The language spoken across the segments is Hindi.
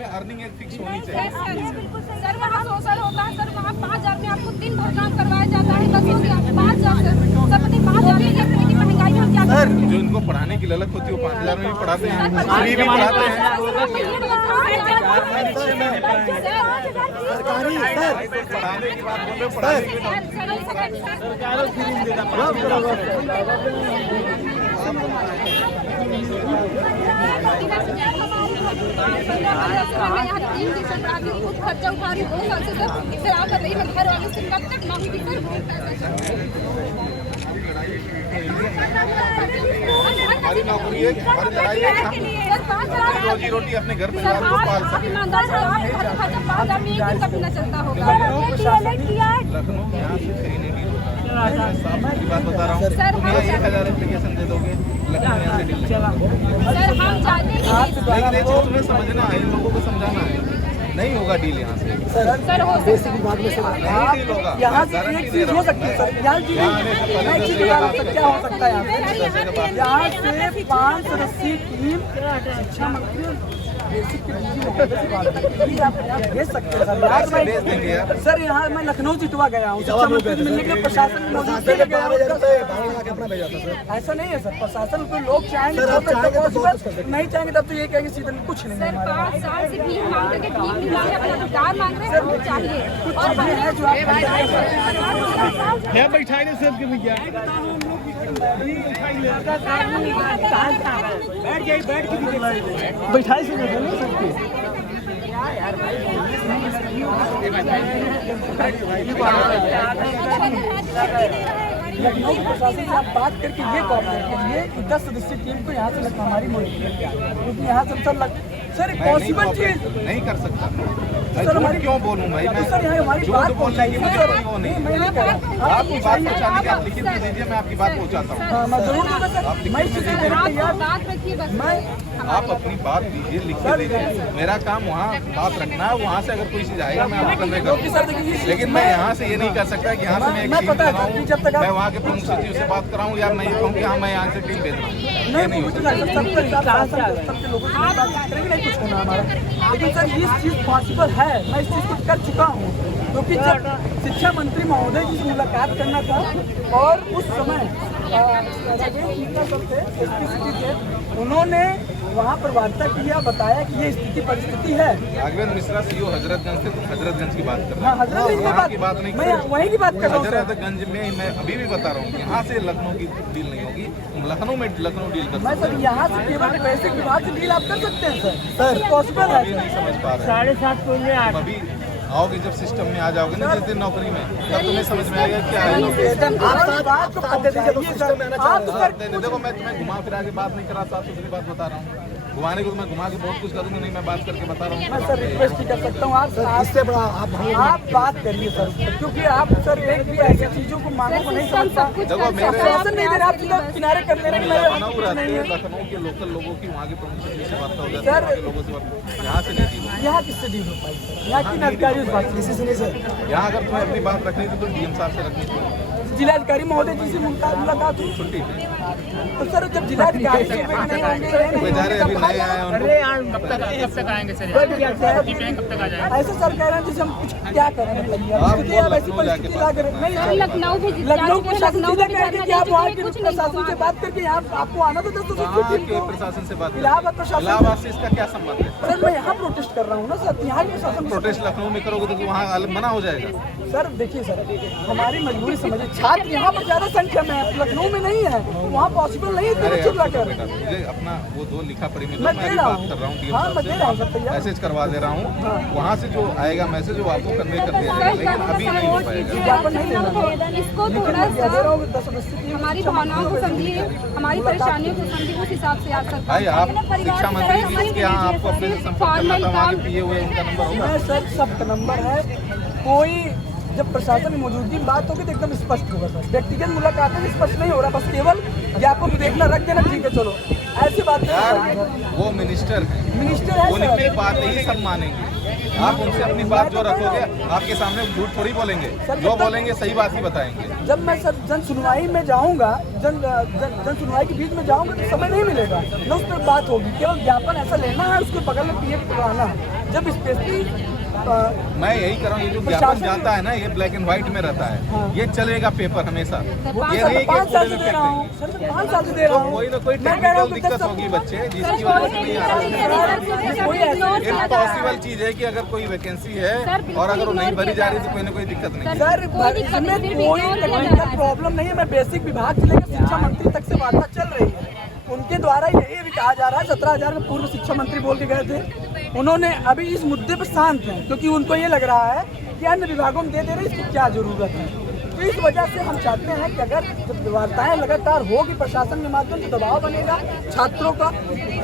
में अर्निंग एक फिक्स होनी चाहिए। सर वहाँ सोशल होता है सर, वहाँ 5,000 में आपको दिन भर काम करवाया जाता है, 5,000 सर पता 5,000 की महंगाई में क्या सर जो इनको पढ़ाने की ललक होती है वो 5,000 में भी पढ़ाते हैं, फ्री भी पढ़ाते हैं। सरकारी सर पढ़ाने की बात बोल रहे खर्चा उठा रही हूँ 2 साल से सर आप बताइए मैं घर वाले से कब तक मांगूंगी हमारी नौकरी है, हमारी लड़ाई है, हम रोजी रोटी अपने घर परिवार को पाल सकें। लखनऊ यहाँ से कहीं नहीं डील होता है, साफ की बात बता रहा हूँ। तुम यहाँ 1,000 एप्लीकेशन दे दोगे, लखनऊ यहाँ से डील लेकिन तुम्हें समझना है, इन लोगों को समझाना है, नहीं होगा डील यहाँ से। सर बेसिक विभाग में से यहाँ से एक चीज हो सकती है सर, यहाँ क्या हो सकता है यहाँ से 5 सदस्यीय टीम शिक्षा मंत्री बेसिक आप भेज सकते हैं सर। यार भेज देंगे यार। सर यहाँ मैं लखनऊ जितवा गया हूँ, शिक्षा मंत्री से मिलने के लिए प्रशासन ऐसा नहीं है सर, प्रशासन को लोग चाहेंगे नहीं चाहेंगे तब तो ये कहेंगे सीधे कुछ नहीं। सर 5 साल से भीख मांग रहे हैं, भीख नहीं मांगे, अपना अधिकार मांग रहे हैं, हमें चाहिए। और है जो है बैठाइए सब के भैया बैठ जाइए, बैठ के बैठाई से लखनऊ प्रशासन से आप बात करके ये कोऑपरेट करिए कि 10 सदस्यीय टीम को यहाँ से हमारी मॉनिटरिंग किया, क्योंकि यहाँ से सर पॉसिबल चीज नहीं कर सकता सर। हमारी क्यों बोलूँ भाई मैं? सर यहाँ हमारी बात बोलेंगे मुझे वो नहीं, मैं नहीं कह रहा आपकी बात पहुँचाने की आप लिखित दे दीजिए, मैं आपकी बात पहुँचाता हूँ। मैं जरूर दूंगा सर, मैं इसी से बात रखिए बस। आप अपनी बात दीजिए, लिख के दीजिए, मेरा काम वहाँ बात रखना है, वहाँ से अगर कोई चीज आएगा मैं आपको कन्वे करूँगा। लेकिन मैं यहाँ से ये नहीं कर सकता कि यहाँ से मैं एक टीम बनाऊँ, मैं वहाँ के प्रमुख सचिव से बात कराऊँ या मैं ये कहूँ कि हाँ मैं यहाँ से टीम भेज रहा हूँ, ये नहीं हो सकता। सबके लोगों से बात करेंगे, नहीं कुछ होना हमारा। लेकिन सर ये चीज पॉसिबल है, मैं इस चीज को कर चुका हूँ, क्योंकि जब शिक्षा मंत्री महोदय जी से मुलाकात करना था और उस समय उन्होंने वहाँ पर वार्ता किया, बताया कि ये स्थिति परिस्थिति है। राघवेंद्र मिश्रा सीओ हजरतगंज से, तुम हजरतगंज की बात कर रहे हाँ, हजरतगंज की बात नहीं, मैं वहीं की बात कर रहा हूँ। हजरतगंज में मैं अभी भी बता रहा हूँ कि यहाँ से लखनऊ की डील नहीं होगी, तुम लखनऊ में लखनऊ डील कर मैं सर यहाँ से केवल पैसे विभाग से डील आप कर सकते हैं सर पॉसिबल है। नहीं समझ पा रहे 7:30 अभी आओगे जब सिस्टम में आ जाओगे ना, जिस दिन नौकरी में, तब तुम्हें समझ में आएगा क्या है। देखो मैं तुम्हें घुमा फिरा के बात नहीं करा, साफ सुथरी बात बता रहा हूँ, घुमाने को मैं घुमा के बहुत कुछ करूँगा, नहीं मैं बात करके बता रहा हूँ। मैं सर रिक्वेस्ट भी कर सकता हूँ आप बात करिए सर, क्योंकि आप सर एक भी ऐसी चीजों को मांगों को नहीं समझता, शासन नहीं दे रहा, आप सीधा किनारे कर ले रहे हैं। लखनऊ के लोकल लोगों की वहाँ के प्रमुख सचिव से वार्ता हो जाती है, लोगों से यहाँ से नहीं, यहाँ किससे डील हो पाई? यहाँ किन अधिकारियों से बात? किसी से नहीं सर। यहाँ अगर तुम्हें अपनी बात रखनी थी तो डीएम साहब से रखनी थी, जिलाधिकारी महोदय जी से मुलाकात हुई छुट्टी पे। तो सर जब जिलाधिकारी से बेचारे अभी नए आए हैं, कब तक आएंगे सर? कब तक आ जाएंगे? ऐसे सर कह रहे हैं जैसे हम कुछ क्या करें, ऐसी परिस्थिति ला कर नहीं लखनऊ प्रशासन सीधा कह रहे कि आप वहाँ के प्रशासन से बात करके यहाँ आपको आना तो प्रशासन से बात, इलाहाबाद प्रशासन, इलाहाबाद से इसका क्या संबंध है? सर मैं यहाँ प्रोटेस्ट कर रहा हूँ ना सर, यहाँ के प्रशासन प्रोटेस्ट लखनऊ में करोगे तो वहाँ मना हो जाएगा। सर देखिए सर हमारी मजबूरी समझिए, छात्र यहाँ पर ज्यादा संख्या में है, लखनऊ में नहीं है, वहाँ पॉसिबल नहीं है बच्चे लाकर। मुझे अपना वो दो लिखा पढ़ी में मैं मैं बात कर रहा हूँ, मैसेज करवा दे रहा हूँ, वहाँ से जो आएगा मैसेज वो आपको कन्वे कर दिया जाएगा, लेकिन अभी नहीं हो पाएगा। इसको थोड़ा सा हमारी भावनाओं को समझिए, हमारी परेशानियों को समझिए, उस हिसाब से आप भाई आप शिक्षा मंत्री जी के यहाँ आपको अपने से संपर्क करना था, वहाँ के पीए हुए उनका नंबर होगा? सर सबका नंबर है, कोई जब प्रशासन में मौजूदगी बात होगी तो एकदम स्पष्ट होगा सर, व्यक्तिगत मुलाकात में स्पष्ट नहीं हो रहा, बस केवल ज्ञापन देखना रख देना, ठीक है चलो ऐसी बात यार वो मिनिस्टर है, उनकी बात ही सब मानेंगे, आप उनसे अपनी बात जो रखोगे आपके सामने झूठ थोड़ी बोलेंगे, जो बोलेंगे सही बात ही बताएंगे। जब मैं सर जन सुनवाई में जाऊंगा, जन सुनवाई के बीच में जाऊंगा तो समय नहीं मिलेगा, न उस पर बात होगी, केवल ज्ञापन ऐसा लेना है, उसके बगल में पीएफ करवाना है, जब स्पेशली मैं यही कर रहा हूँ, ये जो ज्ञापन जाता है ना, ये ब्लैक एंड व्हाइट में रहता है, ये चलेगा पेपर हमेशा। ये नहीं कि 5 साल से पूरे दे रहा हूँ सर, 5 साल से दे रहा हूँ। कोई ना कोई टेक्निकल दिक्कत होगी बच्चे, जिसकी वजह से नहीं आ रहा है। इम्पॉसिबल चीज है कि अगर कोई वैकेंसी है और अगर वो नहीं भरी जा रही तो कोई ना कोई दिक्कत नहीं है। सर इसमें कोई टेक्निकल प्रॉब्लम नहीं है। मैं बेसिक विभाग से लेकर शिक्षा मंत्री तक से वार्ता चल रही है। उनके द्वारा यही भी कहा जा रहा है, 17,000 में पूर्व शिक्षा मंत्री बोल के गए थे। उन्होंने अभी इस मुद्दे पर शांत हैं, क्योंकि उनको ये लग रहा है कि अन्य विभागों में दे रहे, इसकी क्या जरूरत है। तो इस वजह से हम चाहते हैं कि अगर वार्ताएं लगातार होगी प्रशासन के माध्यम से, दबाव बनेगा छात्रों का,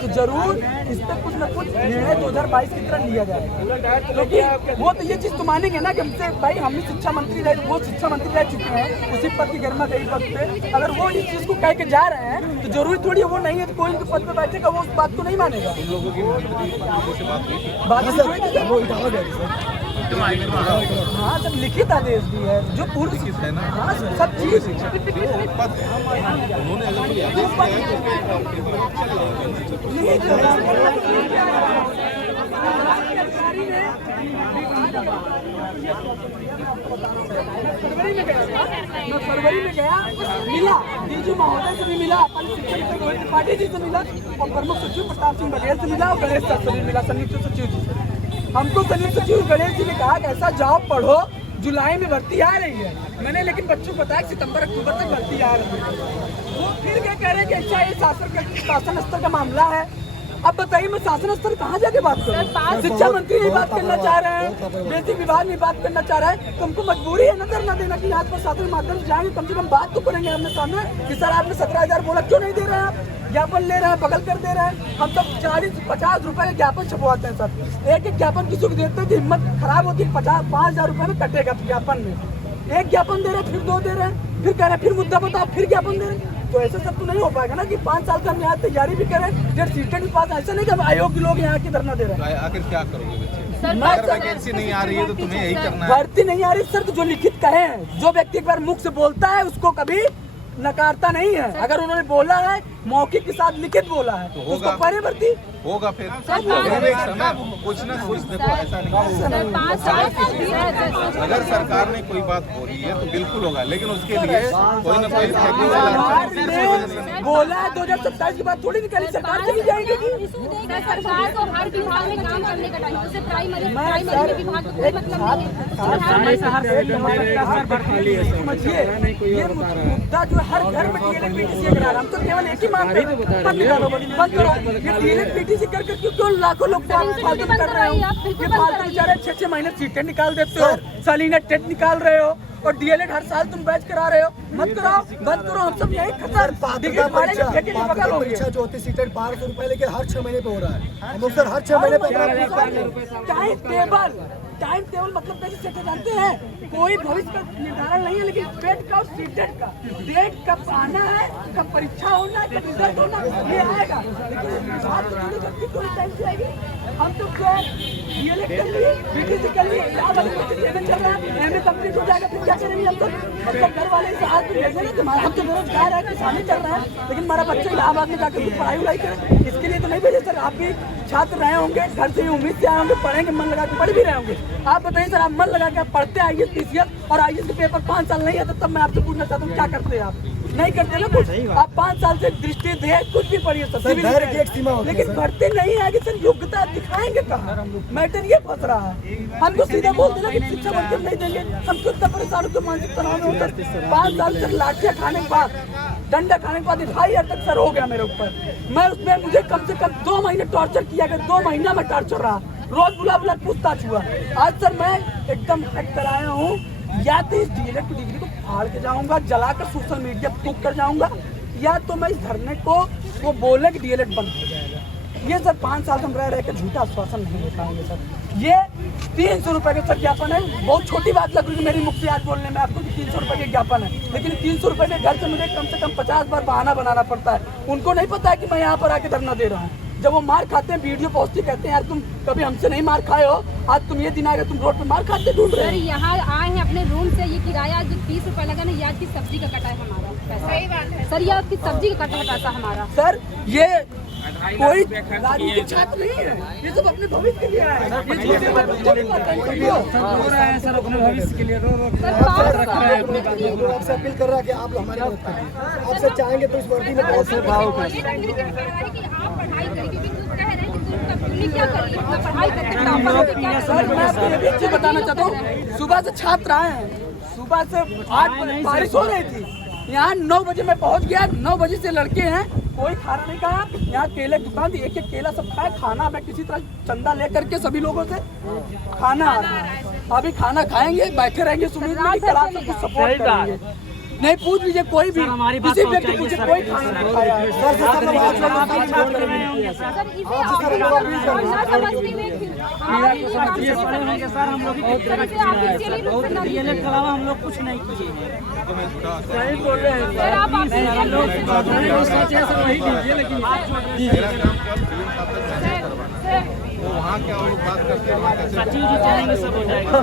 तो जरूर इस पर कुछ न कुछ निर्णय 2022 की तरह लिया जाएगा। क्योंकि वो तो ये चीज़ तो मानेंगे ना कि हमसे भाई हम भी शिक्षा मंत्री रहे, वो शिक्षा मंत्री रह चुके हैं, उसी पद की गरिमा गई वक्त पे। अगर वो इस चीज़ को कह के जा रहे हैं तो जरूरी थोड़ी वो नहीं है तो कोई उनके पद पे बैठेगा, वो उस बात को नहीं मानेगा। हाँ सर, लिखित आदेश भी है जो पूर्व है ना, हाँ सब चीज पद उन्होंने अगर कोई आदेश मैं फरवरी में गया, मिला डीजी महोदय से भी मिला, अपन शिक्षक रोहित त्रिपाठी जी से मिला और प्रमुख सचिव प्रताप सिंह बघेल से मिला और गणेश सर से भी मिला, संयुक्त सचिव जी से। हमको संयुक्त सचिव गणेश जी ने कहा कि ऐसा जाओ पढ़ो, जुलाई में भर्ती आ रही है। मैंने लेकिन बच्चों को बताया सितंबर अक्टूबर तक भर्ती आ रही है। वो फिर क्या कह रहे हैं कि अच्छा ये शासन स्तर का मामला है। अब बताइए मैं शासन स्तर कहाँ जाके बात करूँ? शिक्षा मंत्री नहीं बात करना चाह रहे हैं, बेसिक विभाग नहीं बात करना चाह रहा है, तो हमको मजबूरी है न धरना देना कि यहाँ पर शासन माध्यम से जाएंगे, कम से कम बात तो करेंगे हमने सामने कि सर आपने 17,000 बोला, क्यों नहीं दे रहे हैं आप? ज्ञापन ले रहे हैं, बगल कर दे रहे हैं। हम सब 40-50 रुपए का ज्ञापन छपवाते हैं सर। एक एक ज्ञापन किसी को देते हैं तो हिम्मत खराब होती है। 5,000 रुपए में कटेगा ज्ञापन में। एक ज्ञापन दे रहे हैं, फिर 2 दे रहे हैं, फिर कह रहे हैं फिर मुद्दा बताओ, फिर ज्ञापन दे रहे हैं। तो ऐसे सब तो नहीं हो पाएगा ना कि 5 साल से हम यहाँ तैयारी भी करें, डेढ़ सीटें भी पास। ऐसा नहीं कि आयोग के लोग यहाँ की धरना दे रहे हैं। आखिर क्या करोगे बच्चे? अगर वैकेंसी नहीं आ रही है तो तुम्हें यही करना है। भर्ती नहीं आ रही सर, तो जो लिखित कहे हैं, जो व्यक्ति एक बार मुख से बोलता है उसको कभी नकारता नहीं है। अगर उन्होंने बोला है, मौखिक के साथ लिखित बोला है, तो उसको परे भर्ती होगा। फिर कुछ ना कुछ देखो, ऐसा नहीं अगर सरकार ने कोई बात बोली है तो बिल्कुल होगा, लेकिन उसके लिए कोई ना कोई बोला है 2027 के बाद थोड़ी निकली सरकार चली जाएगी। सरकार को हर विभाग में काम करने का टाइम, जैसे प्राइमरी विभाग को कोई मतलब नहीं है। समझिए ये मुद्दा जो हर घर में DLED-PTC करा रहा, हम तो केवल एक ही मानते हैं, बंद करो ये DLED-PTC करके क्यों लाखों लोग फालतू कर रहे हो? ये फालतू बेचारे 6-6 महीने सीटें निकाल देते हो, सालीना टेट निकाल रहे हो और DLED हर साल तुम बैच करा रहे हो। मत कराओ, बंद करो। हम सब यही खतर परीक्षा जो होती सीटेट 1200 रुपए लेके हर 6 महीने पे हो रहा है। हम लोग सर हर 6 महीने पे टाइम टेबल मतलब कैसे सेट जानते हैं? कोई भविष्य का निर्धारण नहीं है, लेकिन पेट का और सीटेट का डेट कब आना है, कब परीक्षा होना है, कब रिजल्ट होना है, ये आएगा। लेकिन बात तो थोड़ी करती थोड़ी टाइम से आएगी। हम तो DLED कर लिए, PTC कर लिए, चल रहा है, MA कंप्लीट हो जाएगा, फिर क्या करेंगे? हम तो मतलब घर वाले से हाथ में भेज रहे हैं, हम तो बेरोजगार है, किसानी चल रहा है, लेकिन हमारा बच्चा इलाहाबाद में जाकर पढ़ाई उड़ाई करे, इसके लिए तो नहीं भेजे सर। आप भी छात्र रहे होंगे, घर से उम्मीद से आए होंगे, पढ़ेंगे, मन लगा के पढ़ भी रहे होंगे। आप बताइए सर, आप मन लगा के पढ़ते IAS PCS और IAS के पेपर 5 साल नहीं है, तो तब मैं आपसे पूछना चाहता हूँ क्या करते हैं आप? नहीं करते ना कुछ। आप 5 साल से दृष्टि दे कुछ भी पढ़िए सर, लेकिन भर्ती नहीं है कि सर योग्यता दिखाएंगे कहाँ? मैटर ये फंस रहा है। हमको सीधा बोलते ना कि शिक्षा मंत्री नहीं देंगे, हम क्यों इतना परेशान होकर मानसिक तनाव में होकर 5 साल से लाठियाँ खाने के बाद, डंडा खाने के बाद 2.5 तक सर हो गया मेरे ऊपर। मैं उसमें मुझे कम से कम 2 महीने टॉर्चर किया गया, 2 महीना में टॉर्चर रहा, रोज बुला बुला पूछताछ हुआ। आज सर मैं एकदम हट कर आया हूँ, या तो इस DLED की डिग्री को फाड़ के जाऊंगा, जलाकर सोशल मीडिया पर थूक कर जाऊंगा, या तो मैं इस धरने को वो बोले कि DLED बंद हो जाएगा। ये सर 5 साल से हम रह कर झूठा आश्वासन नहीं दे पाएंगे सर। ये 300 रुपए का सर ज्ञापन है, बहुत छोटी बात लग रही है मेरी मुख से आज बोलने में आपको कि 300 रुपए के ज्ञापन है, लेकिन 300 रुपए के घर से मुझे कम से कम 50 बार बहाना बनाना पड़ता है। उनको नहीं पता है कि मैं यहाँ पर आके धरना दे रहा हूँ। जब वो मार खाते हैं, वीडियो पोस्ट कहते हैं यार तुम कभी हमसे नहीं मार खाए हो, आज तुम ये दिन आएगा तुम रोड पे मार खाते ढूंढ रहे हो। सर यहाँ आए हैं अपने रूम से, ये किराया जो 30 रुपए लगा ना, ये आज की सब्जी का कटा है हमारा पैसा। सही बात है सर, ये आज की सब्जी का कटा हमारा। सर ये कोई राजनीतिक छात्र नहीं है, ये सब अपने भविष्य के लिए आए हैं। ये छोटे बच्चों की बात है, रो रहे हैं सर अपने भविष्य के लिए, रो आपसे अपील कर रहा है कि आप हमारी मदद करिए, आपसे चाहेंगे तो इस वर्दी में बहुत से भाव आप पढ़ाई करिए, क्योंकि तुम कह रहे हैं कि तुम क्या करिए, पढ़ाई करके सर मैं आपको ये भी चीज बताना चाहता हूँ, सुबह से छात्र आए हैं, सुबह से 8 बजे बारिश हो रही थी, यहाँ 9 बजे मैं पहुँच गया, 9 बजे से लड़के हैं, कोई खाना नहीं खाया, यहाँ केले की दुकान थी, एक एक केला सब खाया, खाना मैं किसी तरह चंदा ले करके सभी लोगों से खाना आ रहा है, अभी खाना खाएंगे, बैठे रहेंगे, सुनिए कल आप सबको सपोर्ट करेंगे, नहीं पूछ लीजिए कोई भी, किसी व्यक्ति पूछे कोई खाना नहीं खाया है। सर हम लोग के अलावा हम लोग कुछ नहीं किए हैं। सही बोल रहे हैं सर, हम लोग सोचे सर वही कीजिए, लेकिन मेरा काम कल सीएम साहब तक मैसेज करवाना है, वो वहाँ क्या वो बात करते हैं, वहाँ कैसे सचिव जी चाहेंगे सब हो जाएगा।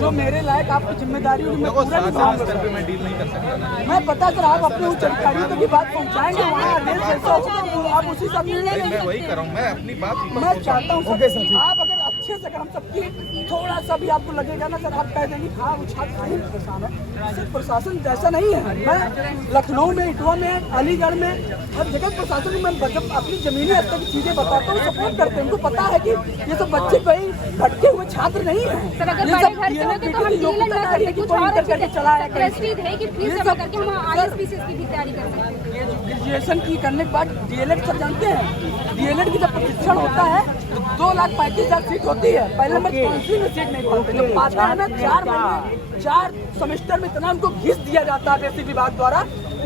जो मेरे लायक आपकी जिम्मेदारी होगी मैं पूरा निभाऊंगा स्तर पे मैं डील नहीं कर सकता ना। मैं पता सर आप अपने उच्च अधिकारियों तक की बात पहुंचाएंगे, वहाँ आदेश जैसा होगा तो आप उसी सब निर्णय मैं लेंगे। वही कर रहा हूँ, मैं अपनी बात मैं चाहता हूँ सर आप अगर अच्छे से अगर हम सबकी थोड़ा सा भी आपको लगेगा ना सर, आप कह देंगे हाँ वो छात्र नहीं परेशान है, सिर्फ प्रशासन जैसा नहीं है। मैं लखनऊ में, इटवा में, अलीगढ़ में हर जगह प्रशासन में जब अपनी जमीनी स्तर की चीजें बताता हूँ, सपोर्ट करते हैं, उनको पता है कि ये सब बच्चे कहीं भटके हुए छात्र नहीं है, सर अगर ये बड़े सब घर से होते तो हम योग्यता डील है कि कोई इंटर करके चला है प्रेस्टीज है कि फीस जमा करके हम आईएसपीसीएस की भी तैयारी कर सकते हैं। ग्रेजुएशन की करने के बाद डीएलएड सब जानते हैं, डीएलएड की जब प्रशिक्षण होता है तो 2,35,000 सीट होती है, पहले नंबर काउंसिलिंग में सीट नहीं पाते, जब पाते हैं ना 4 महीने 4 सेमेस्टर में इतना उनको घिस दिया जाता है बेसिक विभाग द्वारा,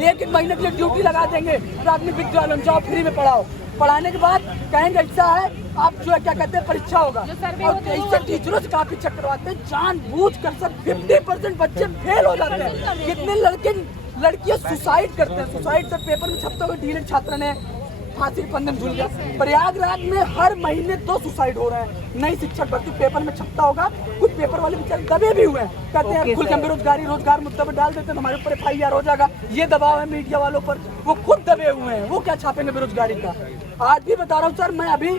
1 महीने के लिए ड्यूटी लगा देंगे, प्राथमिक विद्यालय जाओ फ्री में पढ़ाओ, पढ़ाने के बाद कहेंगे ऐसा है आप जो है क्या कहते हैं परीक्षा होगा, और ऐसे टीचरों से काफी चेक करवाते हैं, जानबूझकर सब 50% बच्चे फेल हो जाते हैं। कितने लड़कियां सुसाइड करते हैं, सुसाइड से पेपर में छपता हुआ डीएलएड छात्र ने फांसी के फंदे में झूल गया। प्रयागराज में हर महीने 2 सुसाइड हो रहे हैं, नई शिक्षक भर्ती पेपर में छपता होगा, कुछ पेपर वाले बेचारे दबे भी हुए हैं, कहते हैं खुल के बेरोजगारी रोजगार मुद्दा पर डाल देते हैं, हमारे ऊपर FIR हो जाएगा, ये दबाव है मीडिया वालों पर, वो खुद दबे हुए हैं, वो क्या छापेंगे बेरोजगारी का। आज भी बता रहा हूँ सर, मैं अभी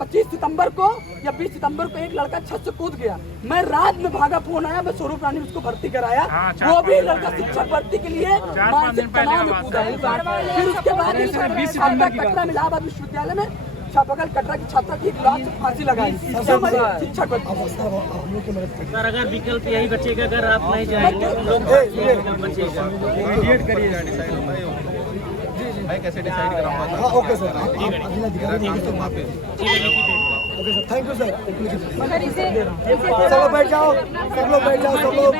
25 सितंबर को या 20 सितंबर को एक लड़का छत से कूद गया, मैं रात में भागा, फोन आया, मैं स्वरूप रानी उसको भर्ती कराया, वो भी लड़का शिक्षक भर्ती के लिए मानसिक तनाव में कूदा। फिर उसके बाद कटरा में इलाहाबाद विश्वविद्यालय में छापाकल कटरा की छात्रा की लाश से फांसी लगाई शिक्षक भर्ती। सर अगर विकल्प यही बचेगा, अगर आप नहीं जाएंगे बचेगा, मैं कैसे डिसाइड कराऊंगा? हाँ ओके सर, जिलाधिकारी वहाँ पे okay sir, thank you sir. सब लोग बैठ जाओ, सब लोग बैठ जाओ, सब लोग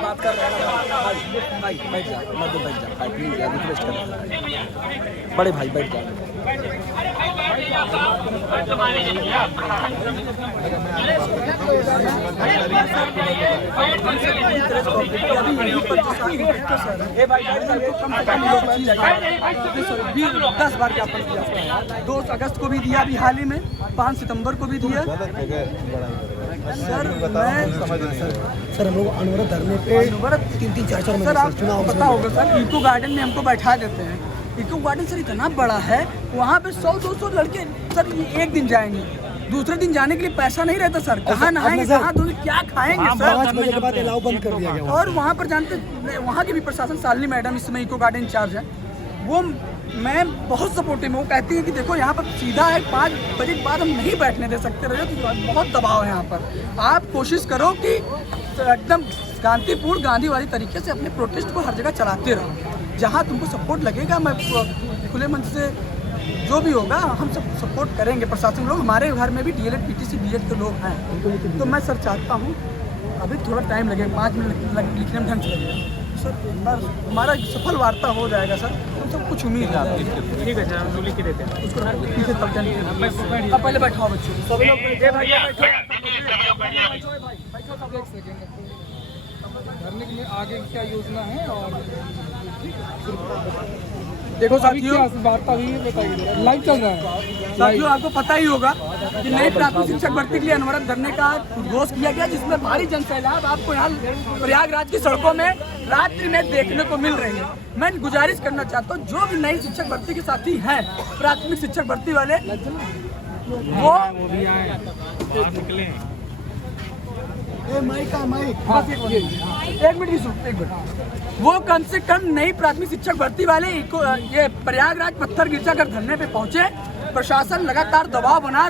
बात कर रहे हैं, बैठ जा, मत बैठ जा भाई, प्लीज यार रिक्वेस्ट कर रहे हैं, बड़े भाई बैठ जा। दस बार ज्ञापन किया, 2 अगस्त को भी दिया, अभी हाल ही में 5 सितंबर को भी दिया। सर हम लोग अनवरत धरने पे 3-4 सर आप पता होगा सर, इको गार्डन में हमको बैठा देते हैं, इको गार्डन सर इतना बड़ा है, वहाँ पे 100-200 लड़के सर एक दिन जाएंगे, दूसरे दिन जाने के लिए पैसा नहीं रहता सर, कहाँ नहाएंगे, कहाँ धोएंगे, क्या खाएंगे सर। 5 बजे के बाद अलाउ बंद कर दिया गया। और वहाँ पर जानते वहाँ की भी प्रशासन, शालिनी मैडम इस समय इको गार्डन इंचार्ज है, वो मैं बहुत सपोर्टिव हूँ, कहती है कि देखो यहाँ पर सीधा है 5 बजे के बाद हम नहीं बैठने दे सकते, रहे तो बहुत दबाव है यहाँ पर, आप कोशिश करो कि एकदम शांतिपूर्ण गांधी वाली तरीके से अपने प्रोटेस्ट को हर जगह चलाते रहो, जहाँ तुमको सपोर्ट लगेगा। मैं खुले मन से जो भी होगा हम सब सपोर्ट करेंगे, प्रशासन लोग, हमारे घर में भी DLED PTC BEd के लोग हैं, तो मैं सर चाहता हूँ अभी थोड़ा टाइम लगेगा, 5 मिनट लिखने में ढंग से लगेगा सर, एक बार हमारा सफल वार्ता हो जाएगा सर, हम सब कुछ उम्मीद है। ठीक है सर, हम लिख के देते हैं उसको पीछे तब आप पहले बैठाओ बच्चों, सब लोग बैठो, धरने के लिए आगे क्या योजना है और देखो अभी साथियों, क्या वार्ता हुई है बताइए, लाइव चल रहा है। साथियों आपको पता ही होगा कि नई प्राथमिक शिक्षक भर्ती के लिए अनवरत धरने का उद्घोष किया गया, जिसमें भारी जनसैलाब आपको यहाँ प्रयागराज की सड़कों में रात्रि में देखने को मिल रही है। मैं गुजारिश करना चाहता हूँ जो भी नई शिक्षक भर्ती के साथी हैं, प्राथमिक शिक्षक भर्ती वाले, वो भी आए बाहर निकले। माइक का माइक एक मिनट की सुन, एक मिनट, वो कम से कम नई प्राथमिक शिक्षक भर्ती वाले ये प्रयागराज पत्थर गिरजाघर धरने पे पहुंचे। प्रशासन लगातार दबाव बना